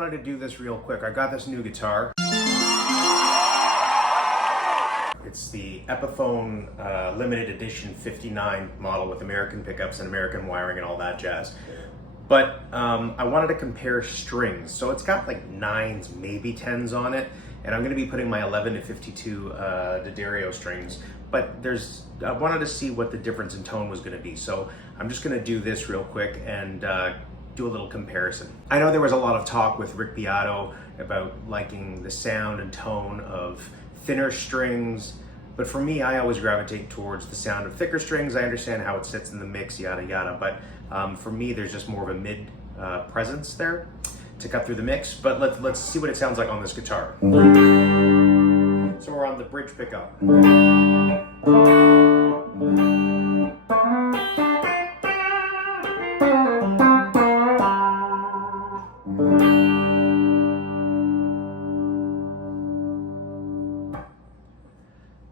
wanted to do this real quick. I got this new guitar. It's the Epiphone limited edition 59 model with American pickups and American wiring and all that jazz. But I wanted to compare strings. So it's got like 9s, maybe 10s on it. And I'm gonna be putting my 11 to 52 D'Addario strings. But I wanted to see what the difference in tone was gonna be. So I'm just gonna do this real quick and do a little comparison. I know there was a lot of talk with Rick Beato about liking the sound and tone of thinner strings, but for me, I always gravitate towards the sound of thicker strings. I understand how it sits in the mix, yada yada, but for me, there's just more of a mid presence there to cut through the mix. But let's see what it sounds like on this guitar. So we're on the bridge pickup.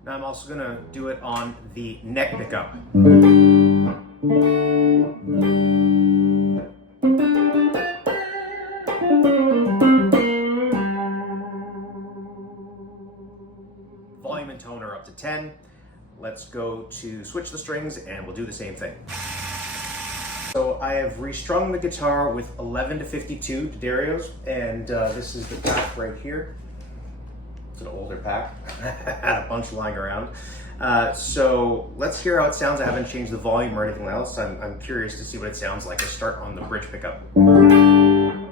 Now I'm also going to do it on the neck pickup. Volume and tone are up to 10. Let's go to switch the strings and we'll do the same thing. So I have restrung the guitar with 11 to 52 D'Addarios, and this is the pack right here. It's an older pack. I had a bunch lying around. So let's hear how it sounds. I haven't changed the volume or anything else. I'm curious to see what it sounds like. Let's start on the bridge pickup. I'm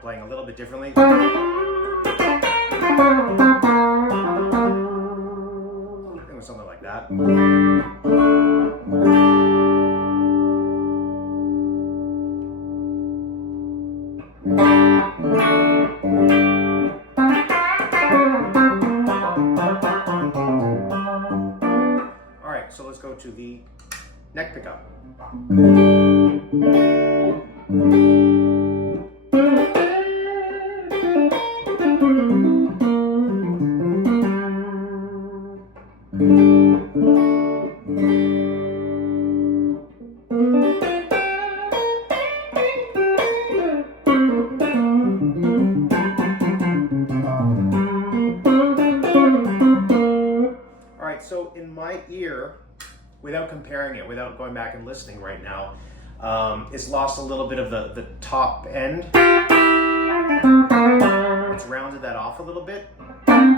playing a little bit differently. Something like that. All right, so let's go to the neck pickup. So in my ear, without comparing it, without going back and listening right now, it's lost a little bit of the top end. It's rounded that off a little bit. And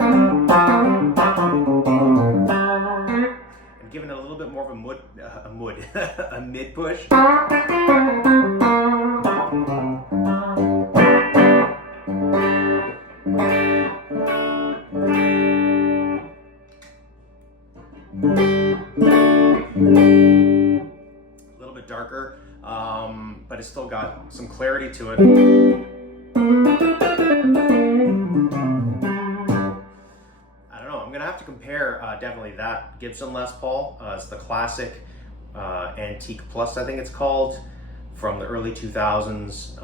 given it a little bit more of a mid push. A little bit darker, but it's still got some clarity to it. I don't know, I'm gonna have to compare definitely that Gibson Les Paul. It's the classic Antique Plus, I think it's called, from the early 2000s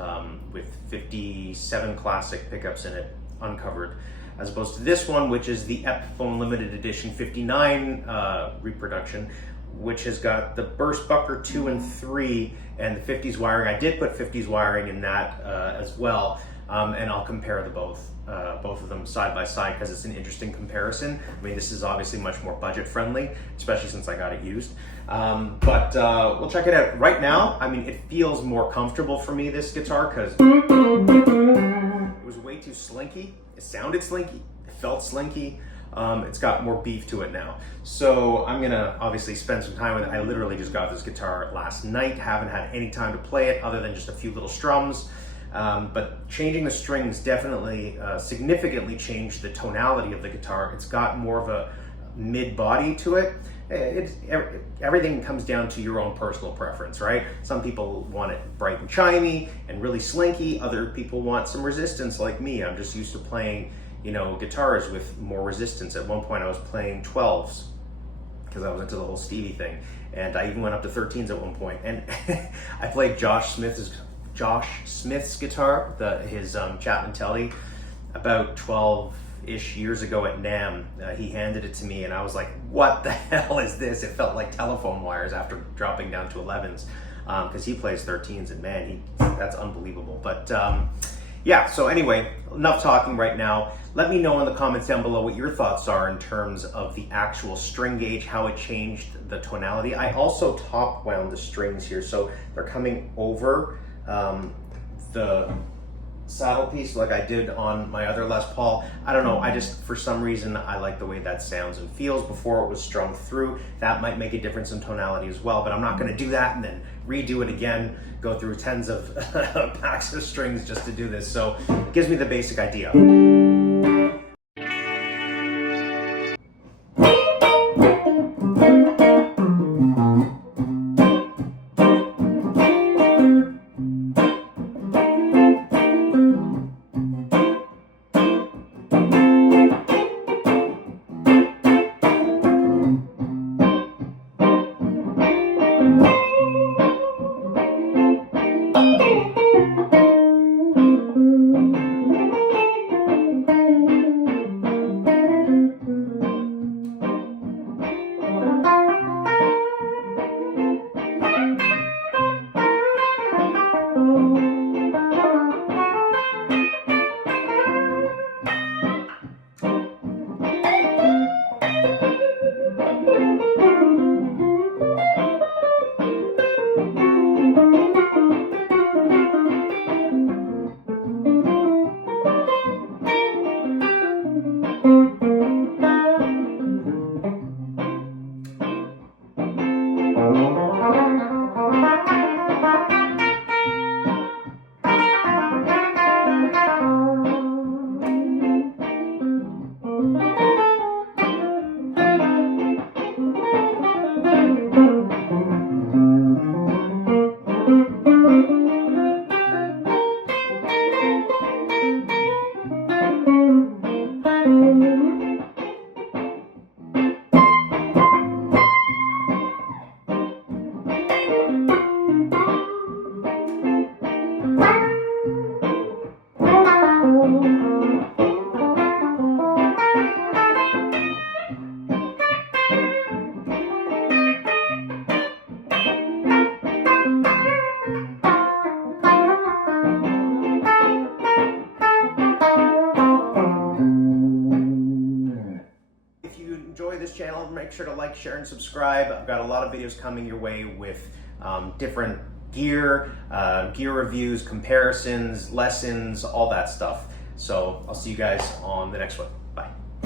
with 57 classic pickups in it, uncovered, as opposed to this one, which is the Epiphone limited edition 59 reproduction, which has got the burst bucker 2 and 3 and the 50s wiring. I did put 50s wiring in that as well, and I'll compare both of them side by side because it's an interesting comparison. I mean, this is obviously much more budget friendly, especially since I got it used. But we'll check it out. Right now, I mean, it feels more comfortable for me, this guitar, because it was way too slinky. It sounded slinky, it felt slinky. It's got more beef to it now. So I'm gonna obviously spend some time with it. I literally just got this guitar last night, haven't had any time to play it other than just a few little strums. But changing the strings definitely significantly changed the tonality of the guitar. It's got more of a mid body to it. Everything comes down to your own personal preference, right? Some people want it bright and chimey and really slinky. Other people want some resistance like me. I'm just used to playing, you know, guitars with more resistance. At one point I was playing 12s because I was into the whole Stevie thing. And I even went up to 13s at one point. And I played Josh Smith's Josh Smith's guitar, his Chapman Telly, about 12-ish years ago at NAMM. He handed it to me and I was like, what the hell is this? It felt like telephone wires after dropping down to 11s, because he plays 13s and man, that's unbelievable. But yeah, so anyway, enough talking right now. Let me know in the comments down below what your thoughts are in terms of the actual string gauge, how it changed the tonality. I also top wound the strings here, so they're coming over the saddle piece like I did on my other Les Paul. I don't know, I just, for some reason, I like the way that sounds and feels before it was strung through. That might make a difference in tonality as well, but I'm not gonna do that and then redo it again, go through tens of packs of strings just to do this. So it gives me the basic idea. This channel, make sure to like, share, and subscribe. I've got a lot of videos coming your way with different gear, gear reviews, comparisons, lessons, all that stuff. So I'll see you guys on the next one. Bye.